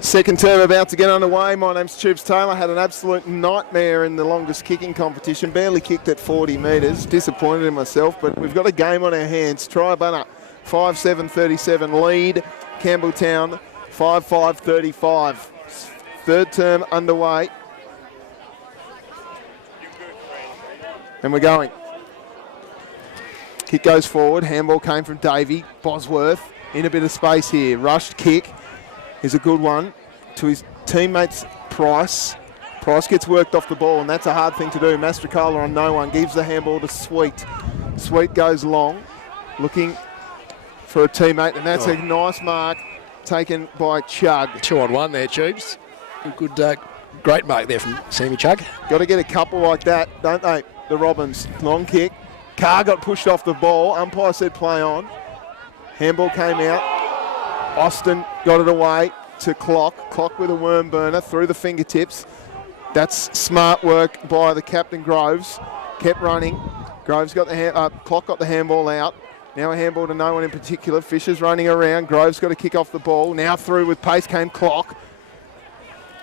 Second term about to get underway. My name's Tubes Taylor. Had an absolute nightmare in the longest kicking competition. Barely kicked at 40 metres. Disappointed in myself, but we've got a game on our hands. Triabunna 5-7-37 lead. Campbelltown 5-5-35. Third term underway. And we're going. Kick goes forward. Handball came from Davey. Bosworth in a bit of space here. Rushed kick is a good one to his teammates Price. Price gets worked off the ball, and that's a hard thing to do. Mastrocola on no one. Gives the handball to Sweet. Sweet goes long, looking for a teammate, and that's a nice mark taken by Chug. 2-on-1 there, Tubes. Good, great mark there from Sammy Chug. Got to get a couple like that, don't they? The Robins. Long kick. Carr got pushed off the ball. Umpire said play on. Handball came out. Austin got it away to Clock. Clock with a worm burner through the fingertips. That's smart work by the captain Groves. Kept running. Groves got the Clock got the handball out. Now a handball to no one in particular. Fisher's running around. Groves got to kick off the ball. Now through with pace came Clock.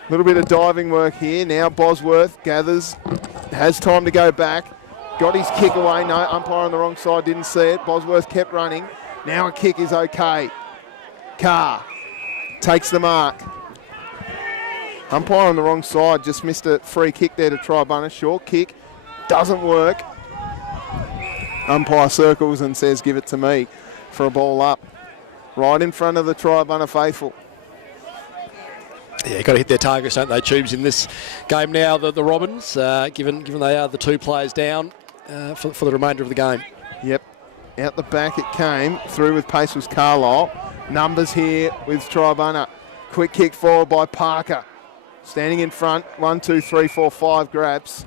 A little bit of diving work here. Now Bosworth gathers. Has time to go back. Got his kick away. No, umpire on the wrong side didn't see it. Bosworth kept running. Now a kick is okay. Carr takes the mark. Umpire on the wrong side just missed a free kick there to Triabunna. Short kick doesn't work. Umpire circles and says give it to me for a ball up. Right in front of the Triabunna faithful. Yeah, got to hit their targets, don't they, Tubes, in this game now, the Robins, given they are the two players down for the remainder of the game. Yep. Out the back it came. Through with pace was Carlisle. Numbers here with Triabunna. Quick kick forward by Parker. Standing in front. 1, 2, 3, 4, 5 grabs.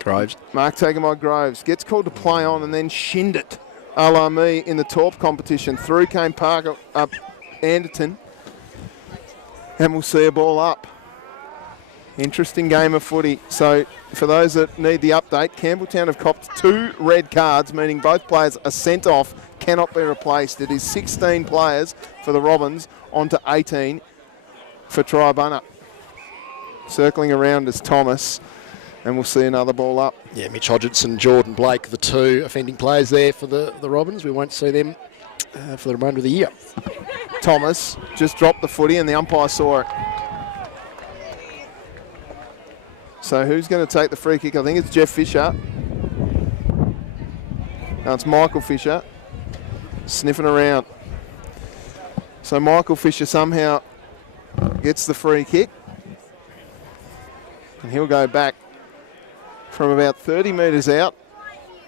Groves. Mark taken by Groves. Gets called to play on and then shinned it. A la me in the Torp competition. Through came Parker up Anderton. And we'll see a ball up. Interesting game of footy. So for those that need the update, Campbelltown have copped 2 red cards, meaning both players are sent off, cannot be replaced. It is 16 players for the Robins, on to 18 for Triabunna. Circling around is Thomas, and we'll see another ball up. Yeah, Mitch Hodgson, Jordan Blake, the 2 offending players there for the Robins. We won't see them for the remainder of the year. Thomas just dropped the footy and the umpire saw it. So who's going to take the free kick? I think it's Jeff Fisher. No, it's Michael Fisher. Sniffing around. So Michael Fisher somehow gets the free kick. And he'll go back from about 30 metres out.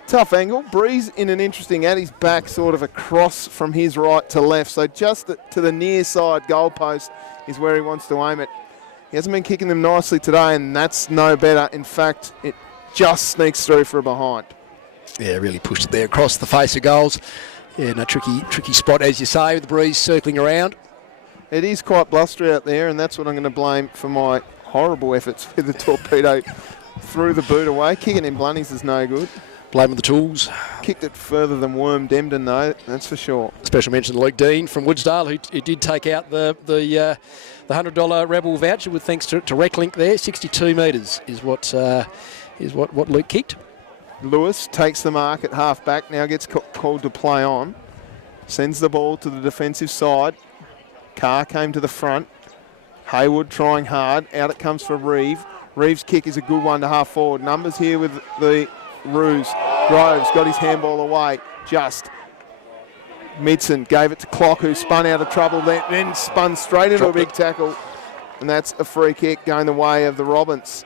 Tough angle. Breeze in an interesting at his back, sort of across from his right to left. So just to the near side goalpost is where he wants to aim it. He hasn't been kicking them nicely today, and that's no better. In fact, it just sneaks through for a behind. Yeah, really pushed it there across the face of goals. Yeah, no, tricky spot, as you say, with the breeze circling around. It is quite blustery out there, and that's what I'm going to blame for my horrible efforts with the torpedo through the boot away. Kicking in blunnies is no good. Blaming the tools. Kicked it further than Worm Demden, though, that's for sure. Special mention to Luke Dean from Woodsdale, who did take out the $100 Rebel voucher with thanks to RecLink there. 62 metres is what Luke kicked. Lewis takes the mark at half back, now gets called to play on. Sends the ball to the defensive side. Carr came to the front. Haywood trying hard. Out it comes for Reeve. Reeve's kick is a good one to half forward. Numbers here with the Roos. Groves got his handball away. Just. Midson gave it to Clock, who spun out of trouble, then spun straight into a big tackle. And that's a free kick going the way of the Robins.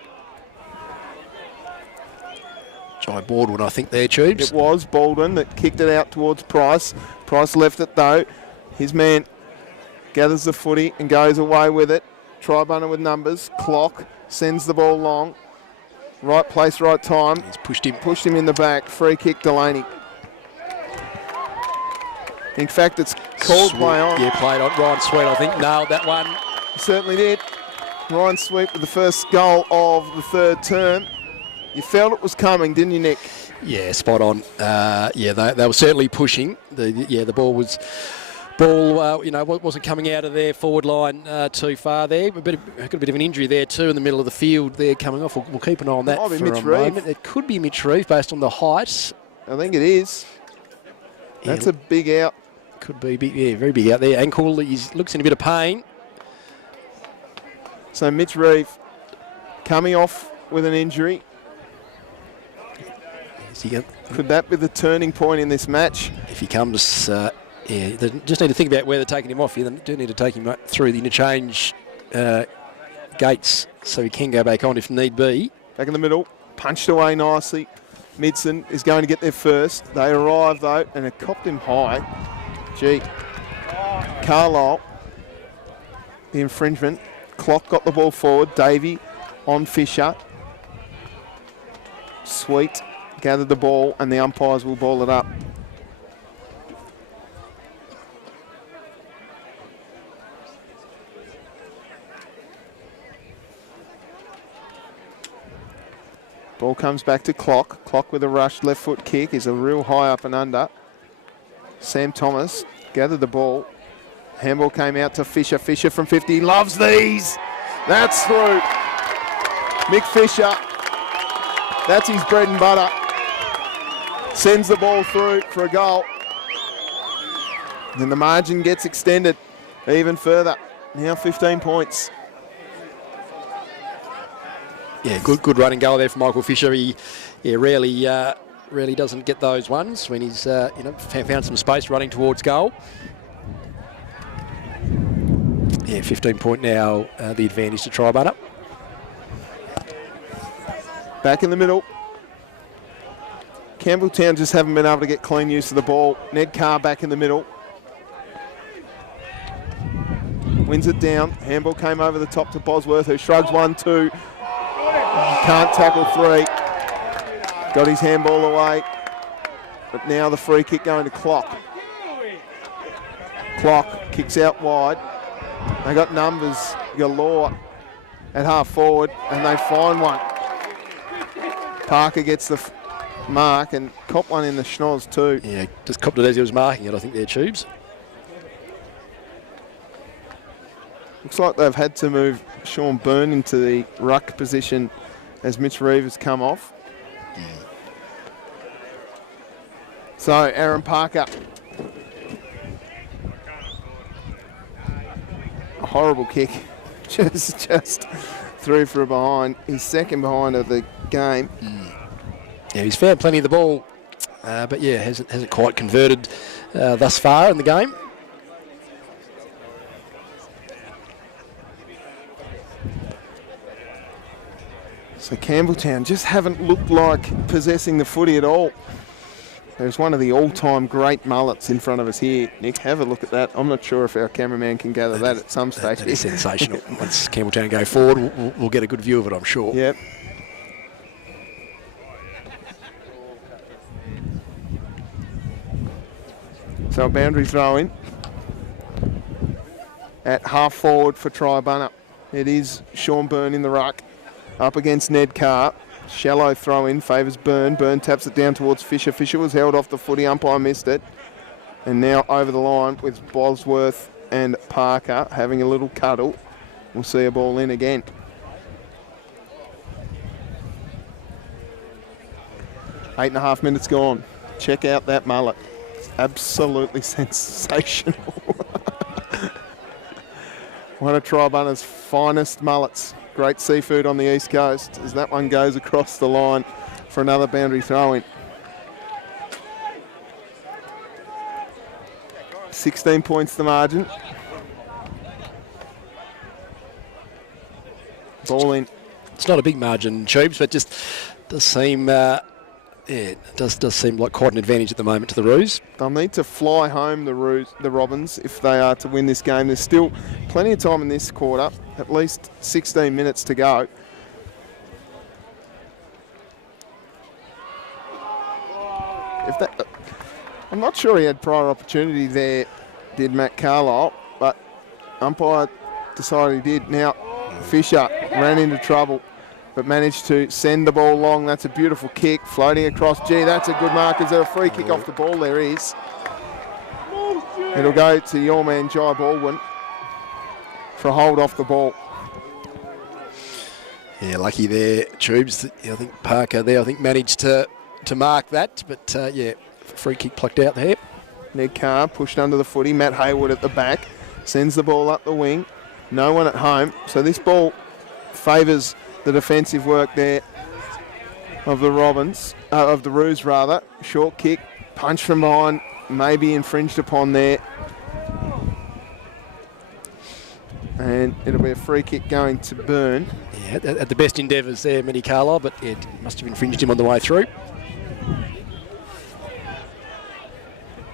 Jai Baldwin, I think, there, Tubes. It was Baldwin that kicked it out towards Price. Price left it, though. His man gathers the footy and goes away with it. Triabunna with numbers. Clock sends the ball long. Right place, right time. He's pushed him. Pushed him in the back. Free kick, Delaney. In fact, it's called play on. Yeah, played on. Ryan Sweet, I think, nailed that one. He certainly did. Ryan Sweet with the first goal of the third term. You felt it was coming, didn't you, Nick? Yeah, spot on. They were certainly pushing. The ball was Ball, wasn't coming out of their forward line too far there. Got a bit of an injury there too in the middle of the field there coming off. We'll keep an eye on that for a moment. It could be Mitch Reeve based on the height. I think it is. That's a big out. Could be big, very big out there. Ankle, he looks in a bit of pain. So Mitch Reeve coming off with an injury. Could that be the turning point in this match? If he comes, they just need to think about where they're taking him off. You do need to take him through the interchange gates so he can go back on if need be. Back in the middle, punched away nicely. Midson is going to get there first. They arrive though, and it copped him high. Gee. Carlisle, the infringement. Clock got the ball forward. Davey on Fisher. Sweet gathered the ball, and the umpires will ball it up. Ball comes back to Clock. Clock with a rush left foot kick is a real high up and under. Sam Thomas gathered the ball. Handball came out to Fisher. Fisher from 50. Loves these. That's through. Mick Fisher. That's his bread and butter. Sends the ball through for a goal. And the margin gets extended even further. Now 15 points. Yeah, good running goal there for Michael Fisher. He rarely doesn't get those ones when he's found some space running towards goal. Yeah, 15 point now, the advantage to Triabunna. Back in the middle. Campbelltown just haven't been able to get clean use of the ball. Ned Carr back in the middle. Wins it down. Handball came over the top to Bosworth, who shrugs 1-2. Can't tackle 3. Got his handball away. But now the free kick going to Clock. Clock kicks out wide. They got numbers galore at half forward, and they find one. Parker gets the mark and cop one in the schnoz too. Yeah, just copped it as he was marking it, I think, there, Tubes. Looks like they've had to move Sean Byrne into the ruck position as Mitch Reeve has come off. So Aaron Parker. A horrible kick. just through for a behind. His second behind of the game. Yeah, he's found plenty of the ball, but yeah, hasn't quite converted thus far in the game. So Campbelltown just haven't looked like possessing the footy at all. There's one of the all-time great mullets in front of us here. Nick, have a look at that. I'm not sure if our cameraman can gather that at some stage. That is sensational. Once Campbelltown go forward, we'll get a good view of it, I'm sure. Yep. So a boundary throw in at half forward for Triabunna. It is Sean Byrne in the ruck up against Ned Carr. Shallow throw in, favours Byrne. Byrne taps it down towards Fisher. Fisher was held off the footy, umpire missed it. And now over the line with Bosworth and Parker having a little cuddle. We'll see a ball in again. Eight and a half minutes gone. Check out that mullet. It's absolutely sensational. One of Triabunna's finest mullets. Great seafood on the East Coast as that one goes across the line for another boundary throw-in. 16 points the margin. Ball in. It's not a big margin, Tubes, but just does seem, it does seem like quite an advantage at the moment to the Roos. They'll need to fly home the Robins if they are to win this game. There's still plenty of time in this quarter, at least 16 minutes to go. I'm not sure he had prior opportunity there, did Matt Carlisle, but umpire decided he did. Now Fisher ran into trouble, but managed to send the ball long. That's a beautiful kick, floating across. Gee, that's a good mark. Is there a free kick off the ball? There is. It'll go to your man, Jai Baldwin, for a hold off the ball. Yeah, lucky there, Tubes. I think Parker there, managed to mark that. But, free kick plucked out there. Ned Carr pushed under the footy. Matt Hayward at the back. Sends the ball up the wing. No one at home. So this ball favours the defensive work there of the Roos rather. Short kick, punch from behind, maybe infringed upon there. And it'll be a free kick going to Burn. Yeah, at the best endeavours there, Matty Carlisle, but it must have infringed him on the way through.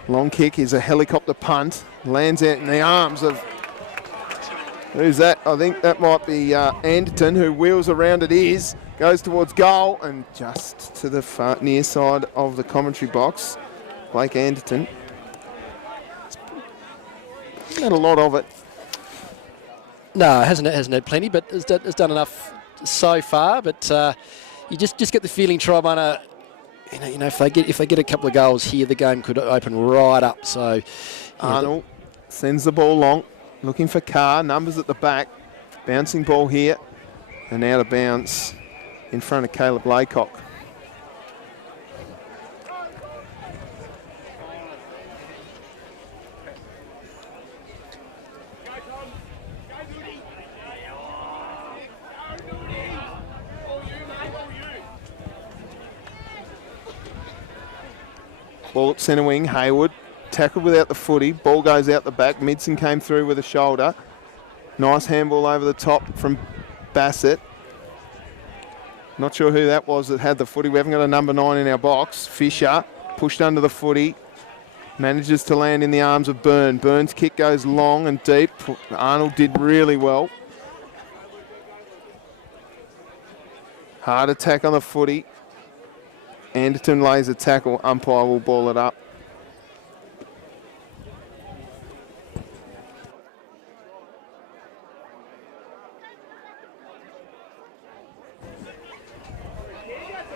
Long kick is a helicopter punt. Lands out in the arms of... Who's that? I think that might be Anderton, who wheels around it is. Goes towards goal and just to the far, near side of the commentary box. Blake Anderton. Not a lot of it. No, hasn't had plenty, but has done enough so far. But you just get the feeling Triabunna, if they get a couple of goals here, the game could open right up. So Arnold sends the ball long, looking for Carr. Numbers at the back, bouncing ball here, and out of bounds in front of Caleb Laycock. Ball at centre wing, Hayward. Tackled without the footy. Ball goes out the back. Midson came through with a shoulder. Nice handball over the top from Bassett. Not sure who that was that had the footy. We haven't got a number 9 in our box. Fisher pushed under the footy. Manages to land in the arms of Byrne. Byrne's kick goes long and deep. Arnold did really well. Hard attack on the footy. Anderton lays a tackle. Umpire will ball it up.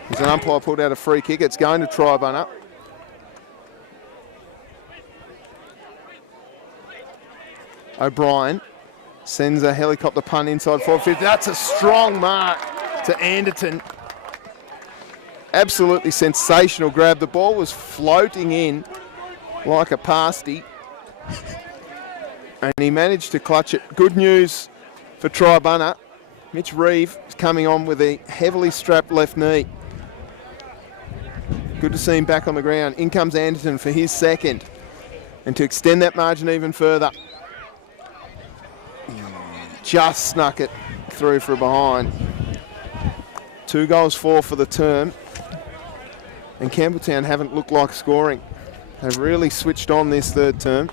There's an umpire pulled out a free kick. It's going to Triabunna. O'Brien sends a helicopter punt inside 450. That's a strong mark to Anderton. Absolutely sensational grab. The ball was floating in like a pasty. And he managed to clutch it. Good news for Triabunna. Mitch Reeve is coming on with a heavily strapped left knee. Good to see him back on the ground. In comes Anderton for his second. And to extend that margin even further. Just snuck it through for a behind. 2 goals for the term. And Campbelltown haven't looked like scoring. They've really switched on this third term.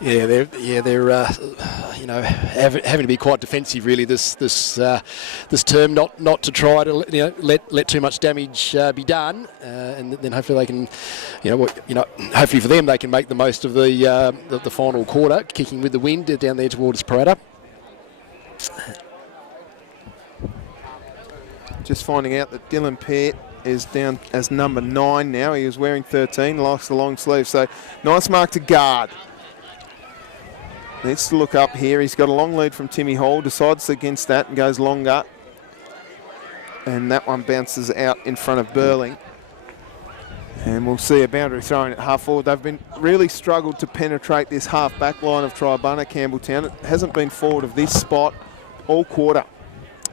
Yeah, they're having to be quite defensive really this term, not to try to let too much damage be done, and then hopefully they can, hopefully for them they can make the most of the final quarter, kicking with the wind down there towards Parramatta. Just finding out that Dylan Peart is down as number 9 now. He was wearing 13, likes the long sleeve. So nice mark to guard. Needs to look up here. He's got a long lead from Timmy Hall, decides against that and goes longer. And that one bounces out in front of Burling. And we'll see a boundary thrown at half forward. They've been really struggled to penetrate this half back line of Triabunna, Campbelltown. It hasn't been forward of this spot all quarter.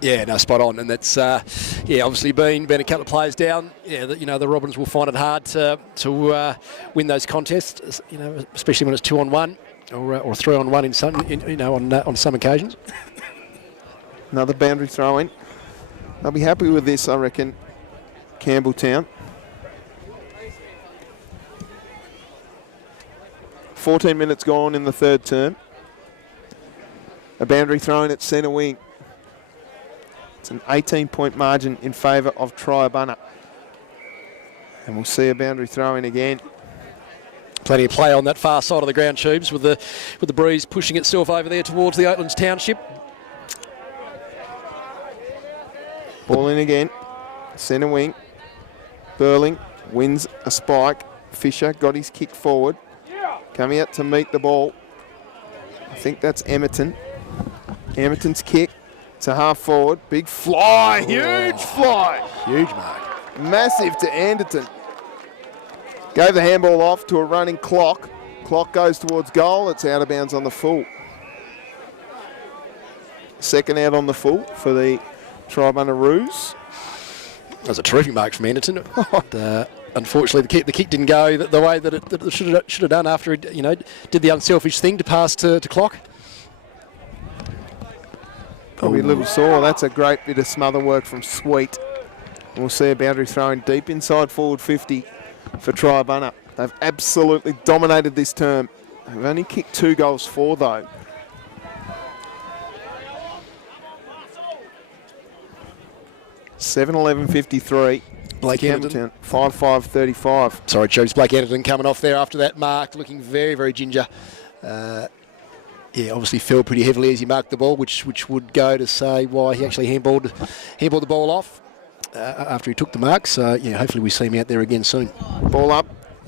Yeah, no, spot on, and that's obviously been a couple of players down. Yeah, the Robins will find it hard to win those contests. Especially when it's 2-on-1 or 3-on-1 on some occasions. Another boundary throw in. They'll be happy with this, I reckon. Campbelltown. 14 minutes gone in the third term. A boundary thrown at centre wing. It's an 18-point margin in favour of Triabunna. And we'll see a boundary throw in again. Plenty of play on that far side of the ground, Tubes, with the breeze pushing itself over there towards the Oatlands Township. Ball in again. Centre wing. Burling wins a spike. Fisher got his kick forward. coming out to meet the ball. I think that's Emerton. Emerton's kick. It's a half forward. Big fly. Huge fly. Huge mark. Massive to Anderton. Gave the handball off to a running clock. Clock goes towards goal. It's out of bounds on the full. Second out on the full for the Triabunna Roos. That was a terrific mark from Anderton. Unfortunately, the kick didn't go the way that it should have done after it, did the unselfish thing to pass to Clock. Probably a little sore. That's a great bit of smother work from Sweet. We'll see a boundary throwing deep inside forward 50 for Triabunna. They've absolutely dominated this term. They've only kicked 2 goals for, though. (7:11:53). Blake Campbelltown 5:35. Sorry, Tubes. Blake Anderton coming off there after that mark, looking very, very ginger. Obviously fell pretty heavily as he marked the ball, which would go to say why he actually handballed the ball off after he took the mark. So, hopefully we see him out there again soon. Ball up.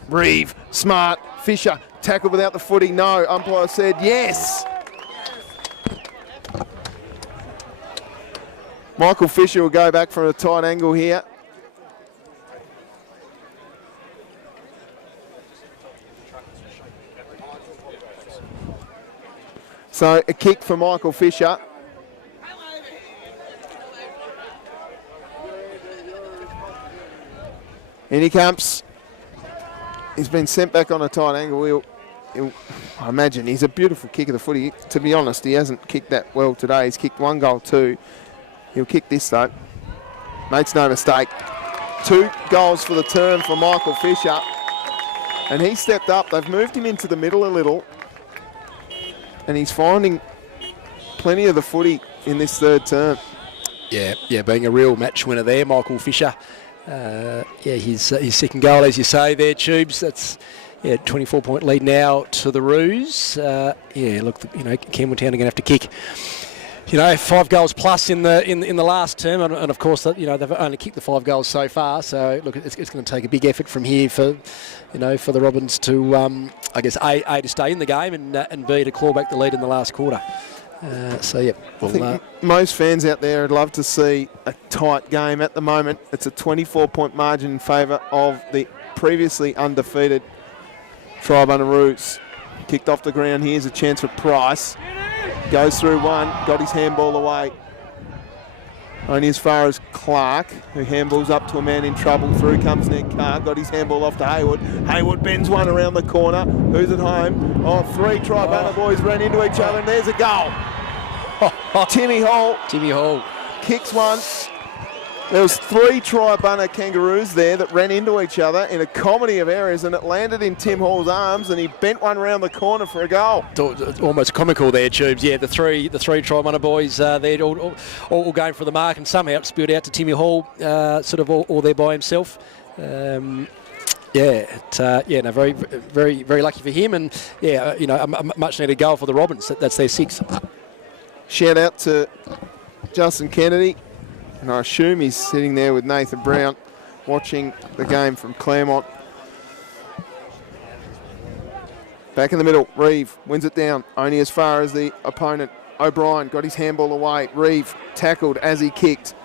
Reeve, smart. Fisher, tackled without the footy. No, umpire said yes. Michael Fisher will go back from a tight angle here. So a kick for Michael Fisher. In he comes. He's been sent back on a tight angle. I imagine he's a beautiful kick of the footy. To be honest, he hasn't kicked that well today. He's kicked 1 goal, 2. He'll kick this though. Makes no mistake. 2 goals for the term for Michael Fisher. And he stepped up. They've moved him into the middle a little. And he's finding plenty of the footy in this third term. Yeah, being a real match winner there, Michael Fisher. His second goal, as you say there, Tubes. That's 24-point lead now to the Roos. Campbelltown are going to have to kick 5 goals plus in the last term, and of course they've only kicked the 5 goals so far. So look, it's going to take a big effort from here for the Robins to A, to stay in the game, and B, to claw back the lead in the last quarter. I think most fans out there would love to see a tight game. At the moment, it's a 24-point margin in favour of the previously undefeated Triabunna Roos. Kicked off the ground. Here's a chance for Price. Goes through one, got his handball away. Only as far as Clark, who handballs up to a man in trouble. Through comes Nick Carr, got his handball off to Hayward. Hayward bends one around the corner. Who's at home? 3 Triabunna boys ran into each other, and there's a goal. Timmy Hall kicks one. There was 3 Triabunna Kangaroos there that ran into each other in a comedy of errors, and it landed in Tim Hall's arms, and he bent one around the corner for a goal. Almost comical there, Tubes. Yeah, the three Triabunna boys there all going for the mark, and somehow it spilled out to Timmy Hall, all there by himself. Very, very lucky for him, and a much needed goal for the Robins. That's their 6th. Shout out to Justin Kennedy. And I assume he's sitting there with Nathan Brown watching the game from Claremont. Back in the middle, Reeve wins it down, only as far as the opponent. O'Brien got his handball away. Reeve tackled as he kicked.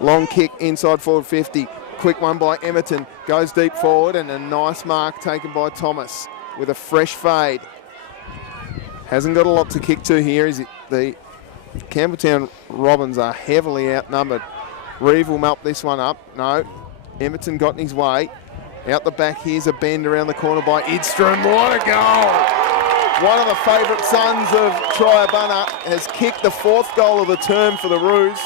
Long kick inside forward 50. Quick one by Emerton. Goes deep forward, and a nice mark taken by Thomas with a fresh fade. Hasn't got a lot to kick to here, is it? The Campbelltown Robins are heavily outnumbered. Reeve will melt this one up. No. Emerton got in his way. Out the back, here's a bend around the corner by Idstrom. What a goal! One of the favourite sons of Triabunna has kicked the 4th goal of the term for the Roos.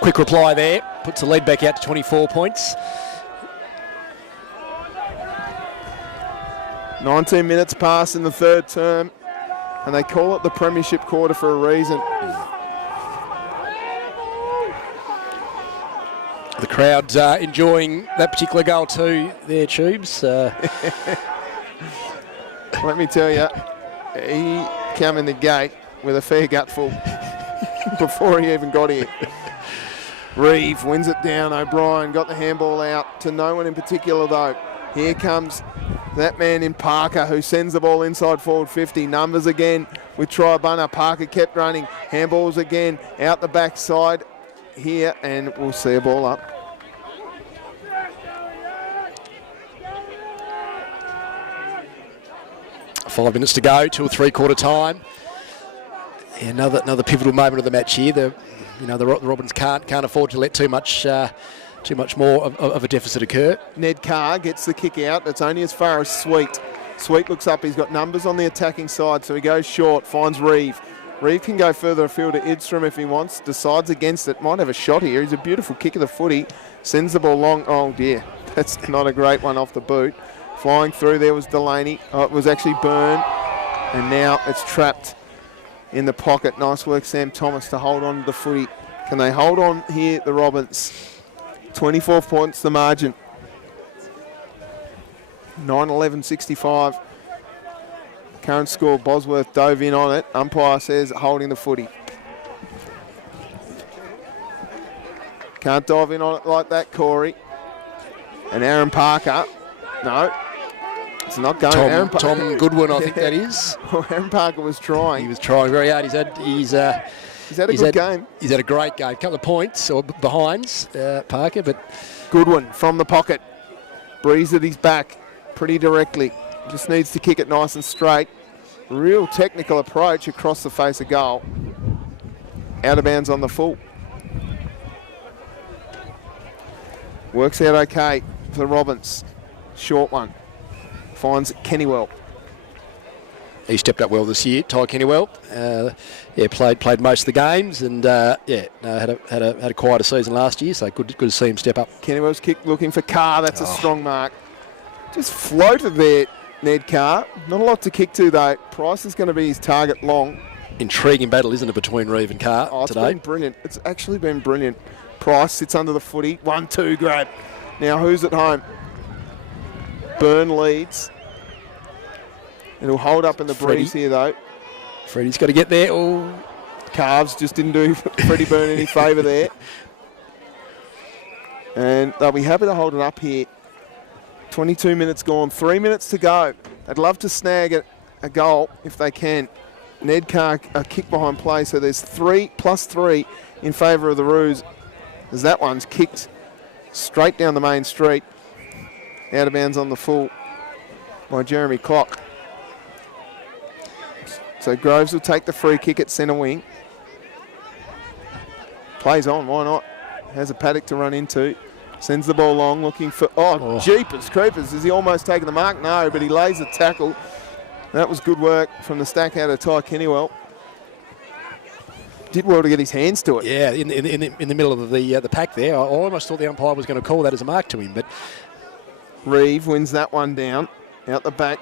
Quick reply there. Puts the lead back out to 24 points. 19 minutes pass in the third term, and they call it the premiership quarter for a reason. The crowd's enjoying that particular goal too, there, Tubes. Let me tell you, he came in the gate with a fair gutful before he even got here. Reeve wins it down. O'Brien got the handball out to no one in particular though. Here comes that man in Parker who sends the ball inside forward 50. Numbers again with Triabunna. Parker kept running. Handballs again out the backside here, and we'll see a ball up. Five minutes to go till three-quarter time. Another pivotal moment of the match here. The Robins can't afford to let too much more of a deficit occur. Ned Carr gets the kick out. It's only as far as Sweet. Sweet looks up. He's got numbers on the attacking side, so he goes short, finds Reeve. Reeve can go further afield to Idstrom if he wants. Decides against it. Might have a shot here. He's a beautiful kick of the footy. Sends the ball long. Oh, dear. That's not a great one off the boot. Flying through there was Delaney. Oh, it was actually Byrne. And now it's trapped in the pocket. Nice work, Sam Thomas, to hold on to the footy. Can they hold on here, the Robins? 24 points the margin. 9-11-65. Current score, Bosworth dove in on it. Umpire says holding the footy. Can't dive in on it like that, Corey. And Aaron Parker. No, it's not going. Tom Goodwin, I think that is. Well, Aaron Parker was trying. He was trying very hard. He's had a good game. He's had a great game. A couple of points or behinds, Parker, but Goodwin from the pocket. Breeze at his back pretty directly. Just needs to kick it nice and straight. Real technical approach across the face of goal. Out of bounds on the full. Works out okay for the Robins. Short one. Finds Kennywell. He stepped up well this year, Ty Kennywell. Played most of the games, and had a quieter season last year. So good to see him step up. Kennywell's kick looking for Carr. That's a strong mark. Just floated there, Ned Carr. Not a lot to kick to though. Price is going to be his target long. Intriguing battle, isn't it, between Reeve and Carr today? It's been brilliant. It's actually been brilliant. Price sits under the footy. 1-2 grab. Now who's at home? Byrne leads. It'll hold up in the breeze here though. Freddie's got to get there. Oh, Calves just didn't do Freddie Byrne any favour there. And they'll be happy to hold it up here. 22 minutes gone, 3 minutes to go. I'd love to snag a goal if they can. Ned Carr, a kick behind play, so there's 3+3 in favour of the Roos, as that one's kicked straight down the main street. Out of bounds on the full by Jeremy Clock. So Groves will take the free kick at centre wing. Plays on, why not? Has a paddock to run into. Sends the ball long, looking for... Oh, jeepers creepers. Has he almost taken the mark? No, but he lays the tackle. That was good work from the stack out of Ty Kennywell. Did well to get his hands to it. Yeah, in the middle of the pack there. I almost thought the umpire was going to call that as a mark to him, but... Reeve wins that one down. Out the back.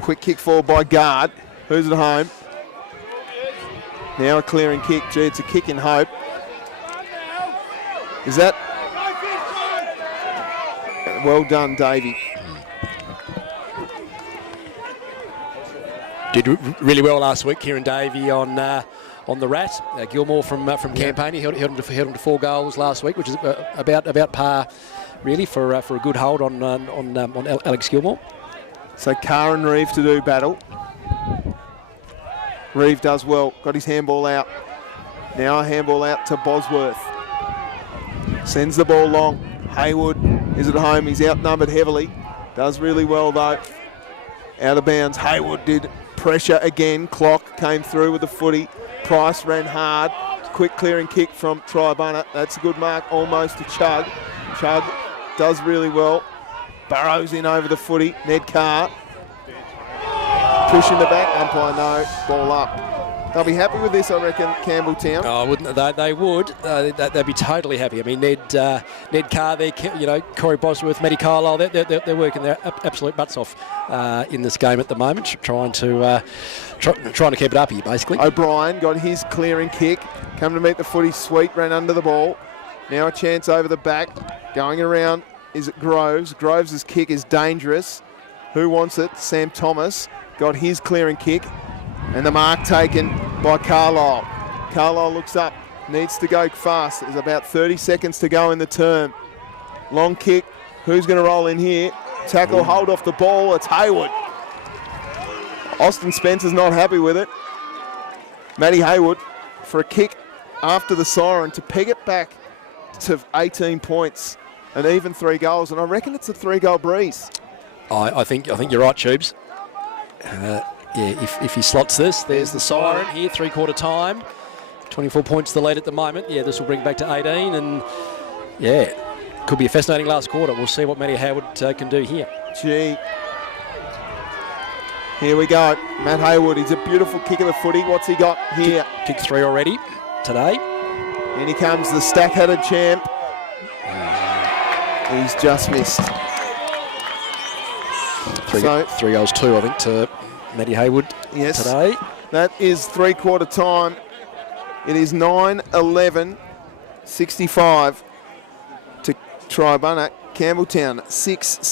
Quick kick forward by Guard. Who's at home? Now a clearing kick. Gee, it's a kick in hope. Is that... Well done, Davey. Did really well last week, Kieran Davey on the Rat. Gilmore from Campaign. He held him to 4 goals last week, which is about par, really, for a good hold on Alex Gilmore. So Carr and Reeve to do battle. Reeve does well. Got his handball out. Now a handball out to Bosworth. Sends the ball long. Haywood is at home. He's outnumbered heavily. Does really well though. Out of bounds. Haywood did pressure again. Clock came through with the footy. Price ran hard. Quick clearing kick from Triabunna. That's a good mark almost to Chug. Chug does really well. Burrows in over the footy. Ned Carr. Pushing the back. Umpire no. Ball up. They'll be happy with this, I reckon, Campbelltown. Oh, wouldn't they? They would. They'd be totally happy. I mean, Ned Carr, Corey Bosworth, Matty Carlisle, they're working their absolute butts off in this game at the moment, trying to keep it up here, basically. O'Brien got his clearing kick. Come to meet the footy. Sweet ran under the ball. Now a chance over the back. Going around is it Groves. Groves' kick is dangerous. Who wants it? Sam Thomas got his clearing kick. And the mark taken by Carlisle. Carlisle looks up. needs to go fast. There's about 30 seconds to go in the term. Long kick. Who's going to roll in here? Tackle, hold off the ball. It's Hayward. Austin Spencer's not happy with it. Matty Hayward for a kick after the siren to peg it back to 18 points and even 3 goals. And I reckon it's a 3-goal breeze. I think you're right, Tubes. If he slots this, there's the siren here, 3/4 time. 24 points the lead at the moment. Yeah, this will bring it back to 18, and yeah, could be a fascinating last quarter. We'll see what Matty Hayward can do here. Gee. Here we go. Matt Hayward, he's a beautiful kick of the footy. What's he got here? Kick 3 already today. In he comes, the stack-headed champ. He's just missed. 3 goals, 2, I think, to Matty Hayward today. That is 3/4 time. It is 9-11, 65 to Triabunna. Campbelltown 6-6.